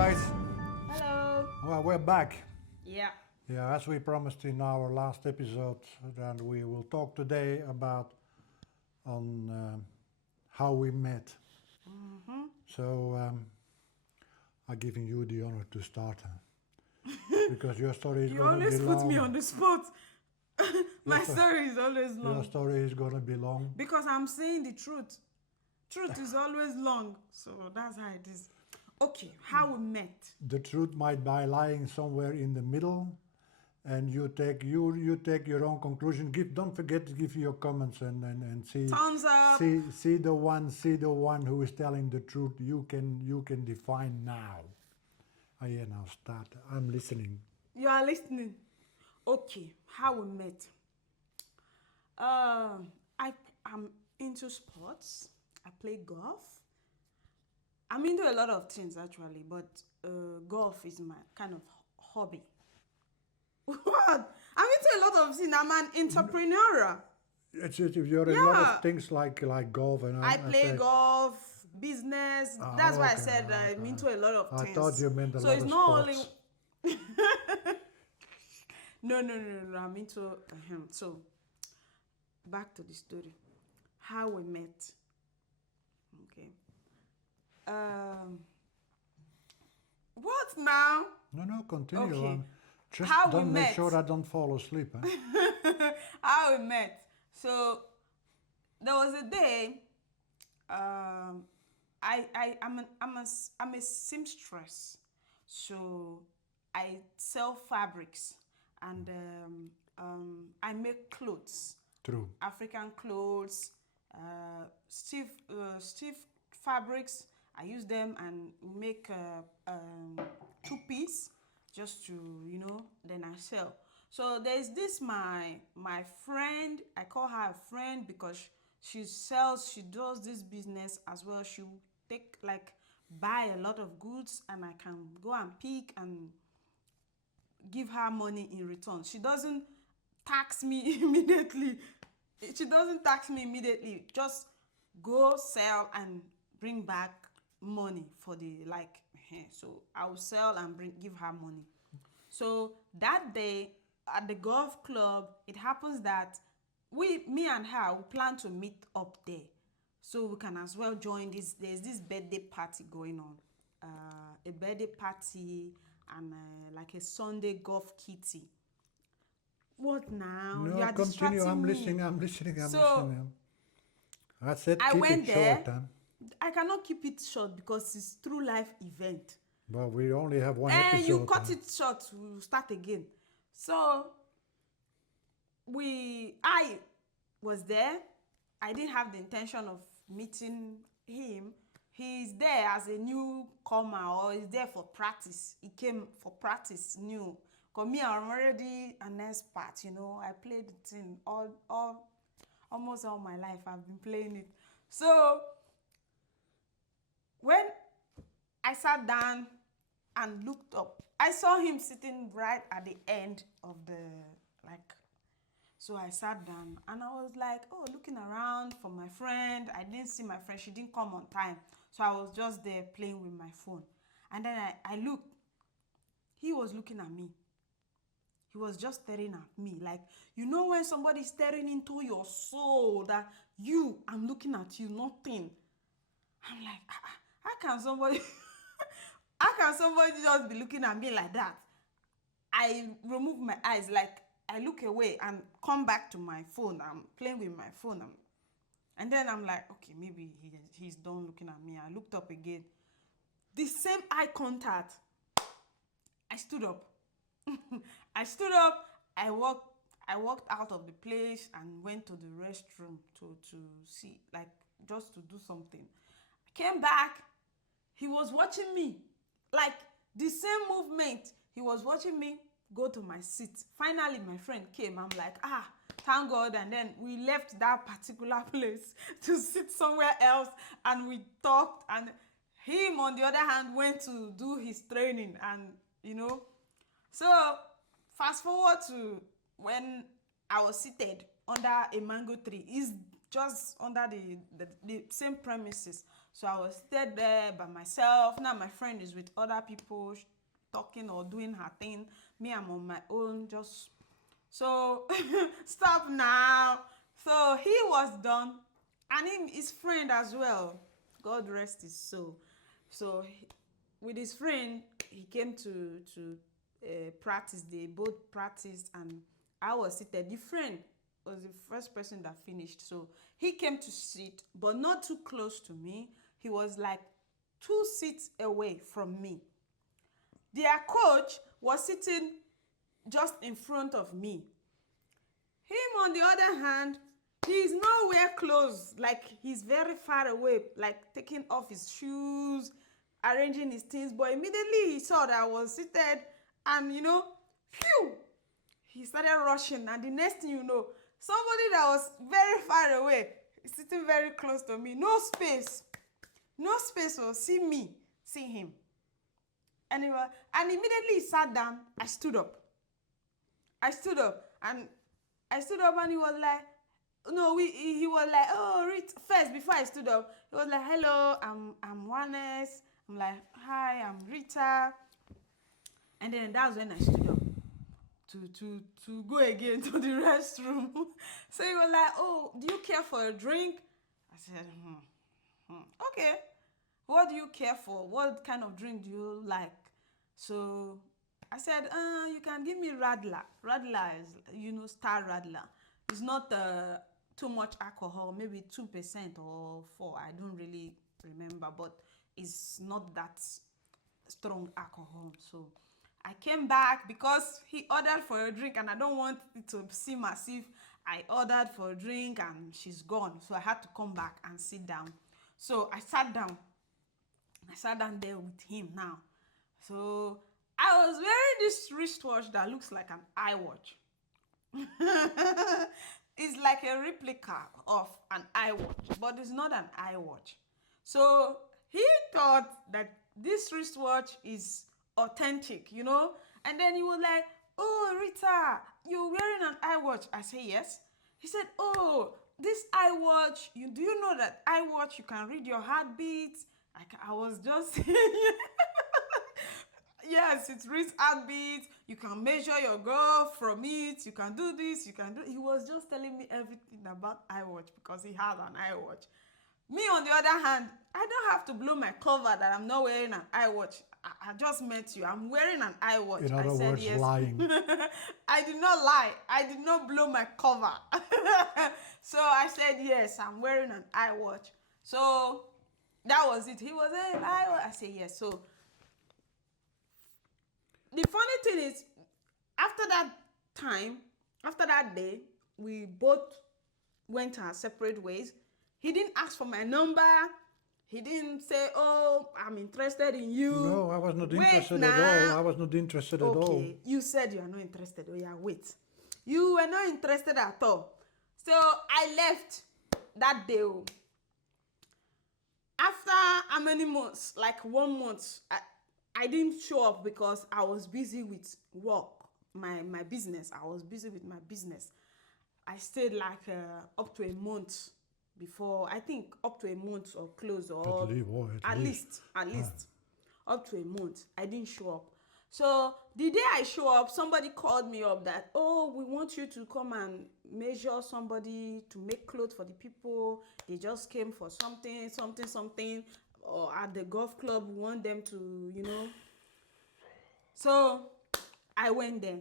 guys. Hello. Well, we're back. Yeah. Yeah, as we promised in our last episode, then we will talk today about on how we met. Mm-hmm. So I'm giving you the honor to start because your story is You gonna be always put me on long. the spot. Your, My sto- story is always your long story is gonna be long. because I'm saying the truth. Truth is always long, so that's how it is. Okay, how we met. The truth might be lying somewhere in the middle, and you take your own conclusion. Don't forget to give your comments and see Thumbs up. see the one who is telling the truth. You can define now. Oh yeah, now start. I'm listening. You are listening. Okay, how we met. I am into sports. I play golf. I'm into a lot of things actually, but golf is my kind of hobby. What? I'm into a lot of things. I'm an entrepreneur. You're a lot Yeah. of things like golf, and I I play say, golf, business. That's why I okay, said I'm okay. into a lot of I things. thought you meant a So lot it's of not only. sports. No. I'm into. So back to the story. How we met. Okay. Um. What now? No, continue. Okay. Just How we don't make met. sure I don't fall asleep. How we met. So there was a day. I'm a seamstress, so I sell fabrics and I make clothes, True. African clothes, stiff fabrics. I use them and make two-piece just to then I sell. So there's this my friend. I call her a friend because she does this business as well. She will take like buy a lot of goods and I can go and pick and give her money in return. She doesn't tax me immediately. She doesn't tax me immediately. Just go sell and bring back money for the so I will sell and give her money. So that day at the golf club, it happens that me and her, we plan to meet up there. So we can as well join this. There's this birthday party going on. A birthday party and like a Sunday golf kitty. What now? You No, are continue. distracting I'm me. listening. I'm listening. I'm So listening. I said I keep went it there. short, huh? I cannot keep it short because it's true life event. But we only have one And you episode. cut it short, we'll start again. So I was there. I didn't have the intention of meeting him. He's there as a newcomer or he's there for practice. He came for practice new. Because me, I'm already an expert, I played the thing almost all my life. I've been playing it. So when I sat down and looked up, I saw him sitting right at the end of so I sat down and I was like, oh, looking around for my friend. I didn't see my friend. She didn't come on time. So I was just there playing with my phone. And then I looked. He was looking at me. He was just staring at me. Like, when somebody's staring into your soul that I'm looking at you, nothing. I'm like, how can somebody how can somebody just be looking at me like that? I remove my eyes, like I look away and come back to my phone. I'm playing with my phone. And then I'm like, okay, maybe he's done looking at me. I looked up again. The same eye contact. I stood up. I stood up. I walked out of the place and went to the restroom to see, like, just to do something. I came back. He was watching me. Like, the same movement. He was watching me go to my seat. Finally, my friend came. I'm like, thank God. And then we left that particular place to sit somewhere else. And we talked. And him, on the other hand, went to do his training. And, So, fast forward to when I was seated under a mango tree. just under the same premises. So I was stayed there by myself. Now my friend is with other people talking or doing her thing. Me, I'm on my own, just so stop now. So he was done, and his friend as well. God rest his soul. So with his friend, he came to practice. They both practiced, and I was seated. The friend was the first person that finished, so he came to sit, but not too close to me. He was like 2 seats away from me. Their coach was sitting just in front of me. Him, on the other hand, he's nowhere close. Like, he's very far away, like taking off his shoes, arranging his things. But immediately he saw that I was seated, and phew, he started rushing. And the next thing you know, somebody that was very far away is sitting very close to me. No space. No space will see me, see him. Anyway, and immediately he sat down. I stood up. And he was like, no, he was like, oh, first, before I stood up, he was like, hello, I'm Juanes. I'm like, hi, I'm Rita. And then that's when I stood up to go again to the restroom. So he was like, oh, do you care for a drink? I said, okay. What do you care for? What kind of drink do you like? So I said, you can give me Radler. Radler is, Star Radler. It's not too much alcohol, maybe 2% or 4%. I don't really remember, but it's not that strong alcohol. So I came back because he ordered for a drink, and I don't want it to seem as if I ordered for a drink and she's gone. So I had to come back and sit down. So I sat down. There with him now. So I was wearing this wristwatch that looks like an iWatch. It's like a replica of an iWatch, but it's not an iWatch. So he thought that this wristwatch is authentic, And then he was like, oh, Rita, you're wearing an iWatch. I say, yes. He said, oh, this iWatch, do you know that iWatch, you can read your heartbeats? I was just yes, it reads heartbeats. You can measure your growth from it. You can do this. He was just telling me everything about iWatch because he has an iWatch. Me, on the other hand, I don't have to blow my cover that I'm not wearing an iWatch. I just met you. I'm wearing an iWatch. In other words, yes. Lying. I did not lie. I did not blow my cover. So I said, yes, I'm wearing an iWatch. So that was it. He was like, I said, yes. So the funny thing is, after that day, we both went our separate ways. He didn't ask for my number. He didn't say, oh, I'm interested in you. No, I was not interested at all. I was not interested at all. Okay, you said you are not interested. Oh yeah, wait. You were not interested at all. So I left that day. After how many months? Like 1 month. I didn't show up because I was busy with work, my business. I was busy with my business. I stayed like up to a month before, I think up to a month or close, or at least up to a month. I didn't show up. So the day I show up, somebody called me up that, oh, we want you to come and measure somebody to make clothes for the people. They just came for something, or at the golf club, we want them to, So I went there.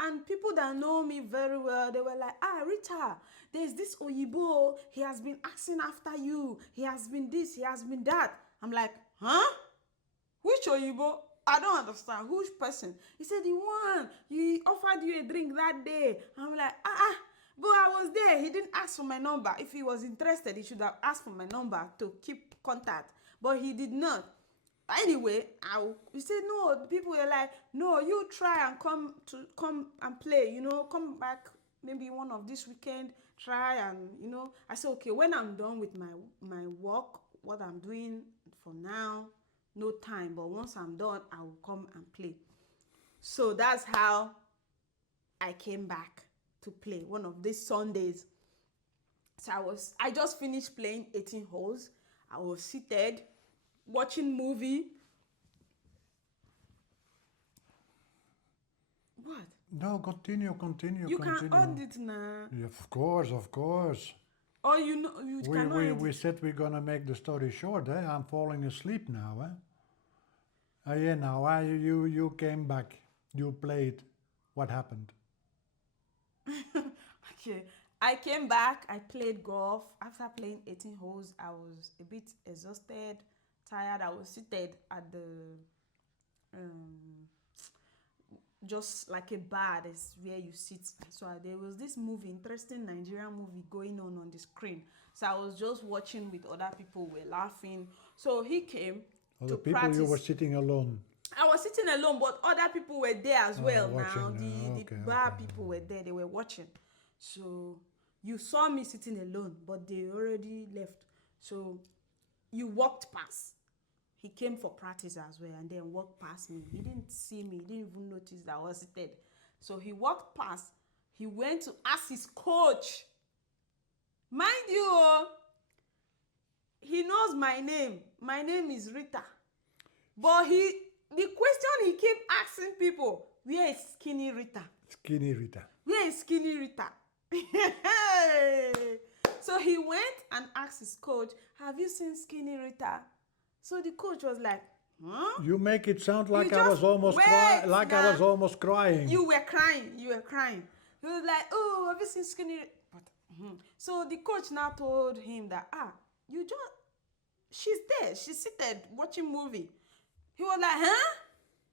And people that know me very well, they were like, Rita, there's this Oyibo. He has been asking after you. He has been this, he has been that. I'm like, huh? Which Oyibo? I don't understand. Which person? He said, the one. He offered you a drink that day. I'm like, but I was there. He didn't ask for my number. If he was interested, he should have asked for my number to keep contact. But he did not. Anyway, he said, no, people were like, no, you try and come and play, come back maybe one of this weekend, try and, I said, okay, when I'm done with my work, what I'm doing for now, no time, but once I'm done, I will come and play. So that's how I came back to play one of these Sundays. So I just finished playing 18 holes. I was seated, watching movie. What? No, continue, continue, You can continue. add it now. Yeah, of course, of course. Or you know, you We, cannot we, edit. we said we're gonna make the story short, eh? I'm falling asleep now, eh? Yeah, now you came back. You played. What happened? Okay. I came back, I played golf. After playing 18 holes, I was a bit exhausted, tired. I was seated at the um just like a bar, that's where you sit. So there was this movie, interesting Nigerian movie going on the screen. So I was just watching with other people, were laughing. So he came Well, to the people you were practice. sitting alone, I was sitting alone, but other people were there as well. watching. Now the Okay, bar okay. people were there, they were watching. So you saw me sitting alone, but they already left. So you walked past. He came for practice as well and then walked past me. He didn't see me, he didn't even notice that I was seated. So he walked past. He went to ask his coach. Mind you, he knows my name. My name is Rita. But the question he kept asking people, where is Skinny Rita? Skinny Rita. Where is Skinny Rita? So he went and asked his coach, have you seen Skinny Rita? So the coach was like, huh? You make it sound like You I was just almost wait like I now. was almost crying. You were crying. You were crying. He was like, oh, have you seen Skinny? But, So the coach now told him that, she's there. She's seated watching movie. He was like, huh?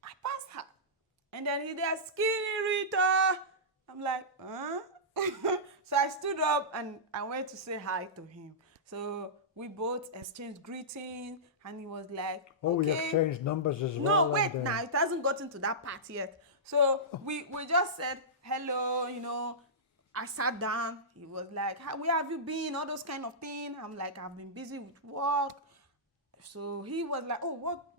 I passed her. And then he there, Skinny Rita. I'm like, huh? So I stood up and I went to say hi to him. So we both exchanged greetings and he was like, Oh, we okay. exchanged numbers as No, well. wait, and, now it hasn't gotten to that part yet. So we just said hello, I sat down. He was like, where have you been? All those kind of things. I'm like, I've been busy with work. So he was like, oh,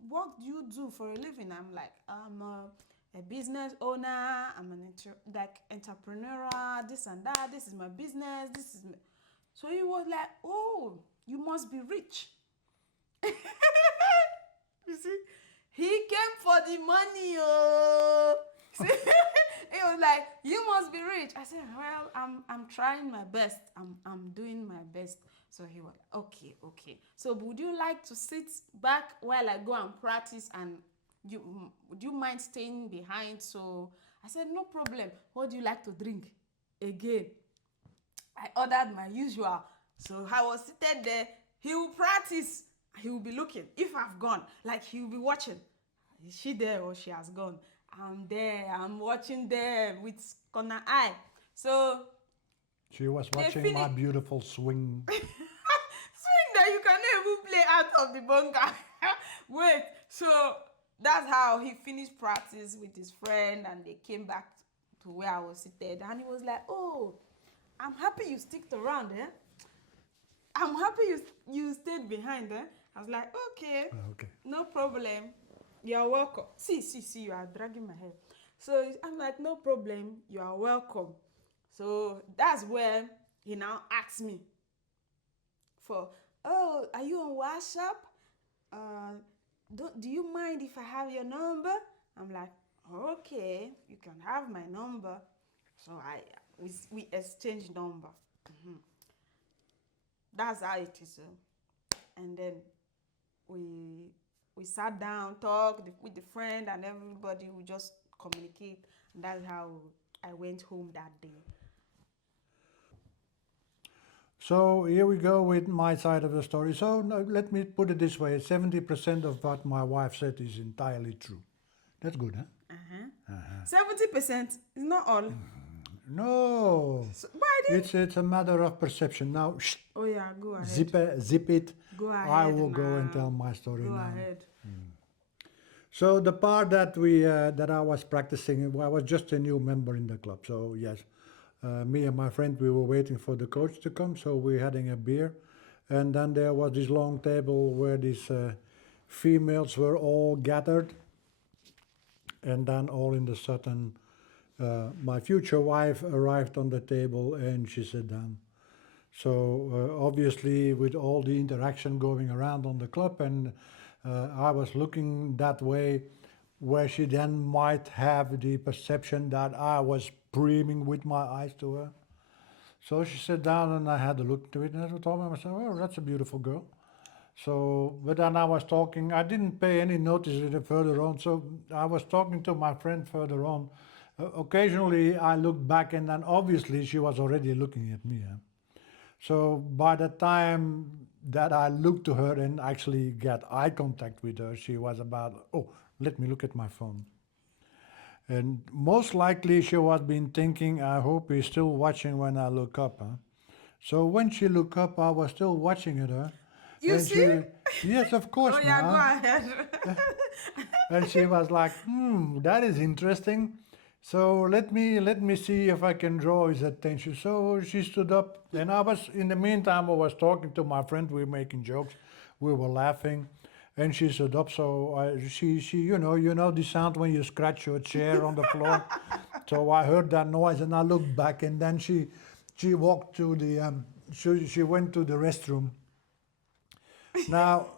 what do you do for a living? I'm like, I'm a business owner. I'm an entrepreneur, this and that. This is my business. So he was like, oh, you must be rich. You see, he came for the money. Oh, see? He was like, you must be rich. I said, well, I'm trying my best. I'm doing my best. So he was like, okay. So would you like to sit back while I go and practice, and would you mind staying behind? So I said, no problem. What do you like to drink? Again, I ordered my usual. So I was seated there. He will practice. He will be looking. If I've gone, like he will be watching. Is she there or she has gone? I'm there. I'm watching them with corner eye. So she was watching my beautiful swing. swing that you cannot even play out of the bunker. Wait. So that's how he finished practice with his friend, and they came back to where I was seated. And he was like, oh, I'm happy you sticked around, eh? I'm happy you stayed behind, eh? I was like, okay, no problem. You're welcome. See, you are dragging my hair. So I'm like, no problem. You are welcome. So that's where he now asked me for, oh, are you on WhatsApp? Do you mind if I have your number? I'm like, okay, you can have my number. So we exchanged number. That's how it is. And then we sat down, talked with the friend and everybody. We just communicate. And that's how I went home that day. So here we go with my side of the story. So no, let me put it this way: 70% of what my wife said is entirely true. That's good, huh? 70% is not all. No, So, why did? it's a matter of perception. Now, shh, Oh yeah, go ahead. zip it. Go ahead. I will go and tell my story Go now. ahead. So the part that that I was practicing, I was just a new member in the club. So yes, me and my friend, we were waiting for the coach to come. So we're having a beer, and then there was this long table where these females were all gathered, and then all in the sudden, my future wife arrived on the table and she sat down. So obviously, with all the interaction going around on the club, and I was looking that way, where she then might have the perception that I was dreaming with my eyes to her. So she sat down and I had a look to it, and I told myself, "Oh, that's a beautiful girl." So, but then I was talking. I didn't pay any notice to it further on. So I was talking to my friend further on. Occasionally, I looked back, and then obviously she was already looking at me. Huh? So by the time that I looked to her and actually got eye contact with her, she was about, oh, let me look at my phone. And most likely she was been thinking, I hope he's still watching when I look up. Huh? So when she looked up, I was still watching at her. You And see? she, yes, of course, Oh yeah, go now. ahead. And she was like, that is interesting. So let me see if I can draw his attention. So she stood up, and I was in the meantime I was talking to my friend. We were making jokes, we were laughing, and she stood up. So she you know the sound when you scratch your chair on the floor. So I heard that noise, and I looked back, and then she walked to the she went to the restroom. Now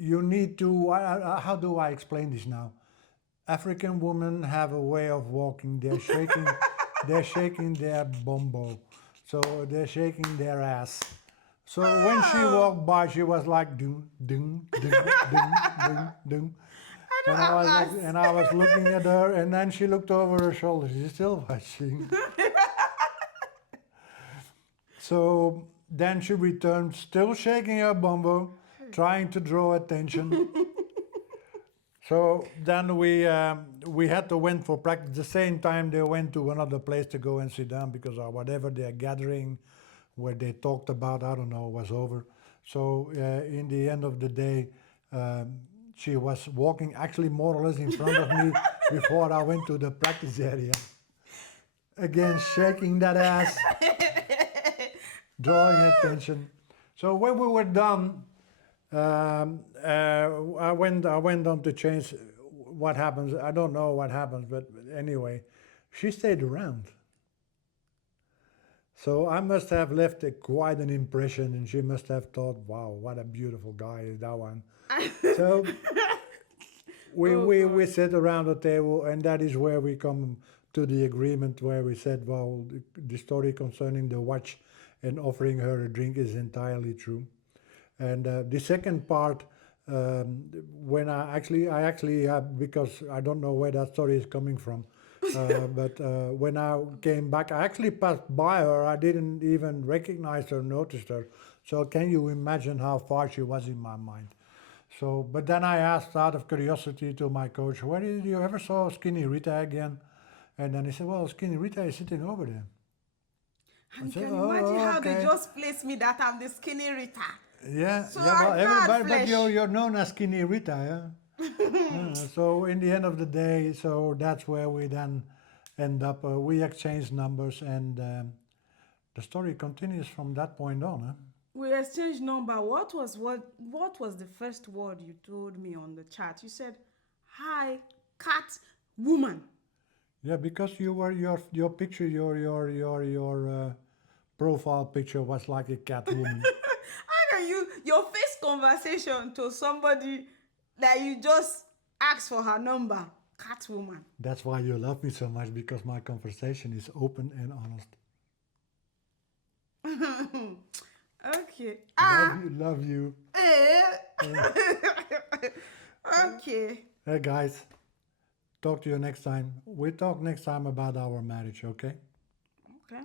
you need to how do I explain this now? African women have a way of walking. They're shaking their bumbo, so they're shaking their ass. So when she Oh, walked by, she was like ding ding ding ding ding ding, I don't and I have was like, ass. and I was looking at her, and then she looked over her shoulder. She's still watching. So then she returned, still shaking her bumbo, trying to draw attention. So then we had to went for practice. The same time they went to another place to go and sit down because whatever their gathering, where they talked about, I don't know, was over. So in the end of the day, um, she was walking actually more or less in front of me before I went to the practice area. Again, shaking that ass, drawing attention. So when we were done, I went on to change what happens. I don't know what happens, but anyway, she stayed around. So I must have left quite an impression, and she must have thought, "Wow, what a beautiful guy is that one." So we Oh we God. we sat around the table, and that is where we come to the agreement where we said, "Well, the story concerning the watch and offering her a drink is entirely true." And the second part, when I actually because I don't know where that story is coming from, but when I came back, I actually passed by her. I didn't even recognize her, noticed her. So can you imagine how far she was in my mind? So, but then I asked out of curiosity to my coach, "Where did you ever saw Skinny Rita again?" And then he said, "Well, Skinny Rita is sitting over there." I And you said, can imagine "Oh, how they okay." just placed me that I'm the skinny Rita. Yeah, So yeah. I Well, don't have everybody, but you're flesh. you're known as Skinny Rita, so in the end of the day, so that's where we then end up. We exchange numbers, and the story continues from that point on. Huh? We exchanged number. What was the first word you told me on the chat? You said, "Hi, cat woman." Yeah, because your picture, your profile picture was like a cat woman. How can you your face conversation to somebody that you just asked for her number? Cat woman. That's why you love me so much, because my conversation is open and honest. Okay. Love Ah. you, love you. Uh, Eh. Okay. hey guys, talk to you next time. We talk next time about our marriage, okay? Okay.